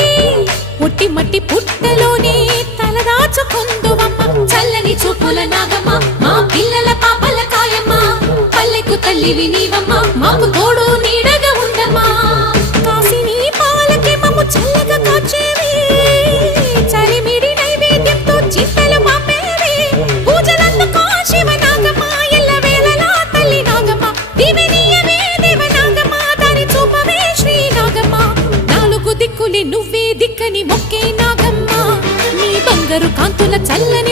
తల్లివి పుట్టి మట్టి పుట్టలోనే తలదాచుకుందువమ్మ. చల్లని చూపుల నాగమ్మ మా పిల్లల పాపల కాయమ్మ. పల్లెకు తల్లివి నీవమ్మ మాకు తోడు నీడగా ఉండమ్మా. కాసిని పాలకే మమ్మ చల్లగా కాచేవి నువ్వే దిక్కని మొక్కే నాగమ్మ. నీ బంగారు కాంతుల చల్లని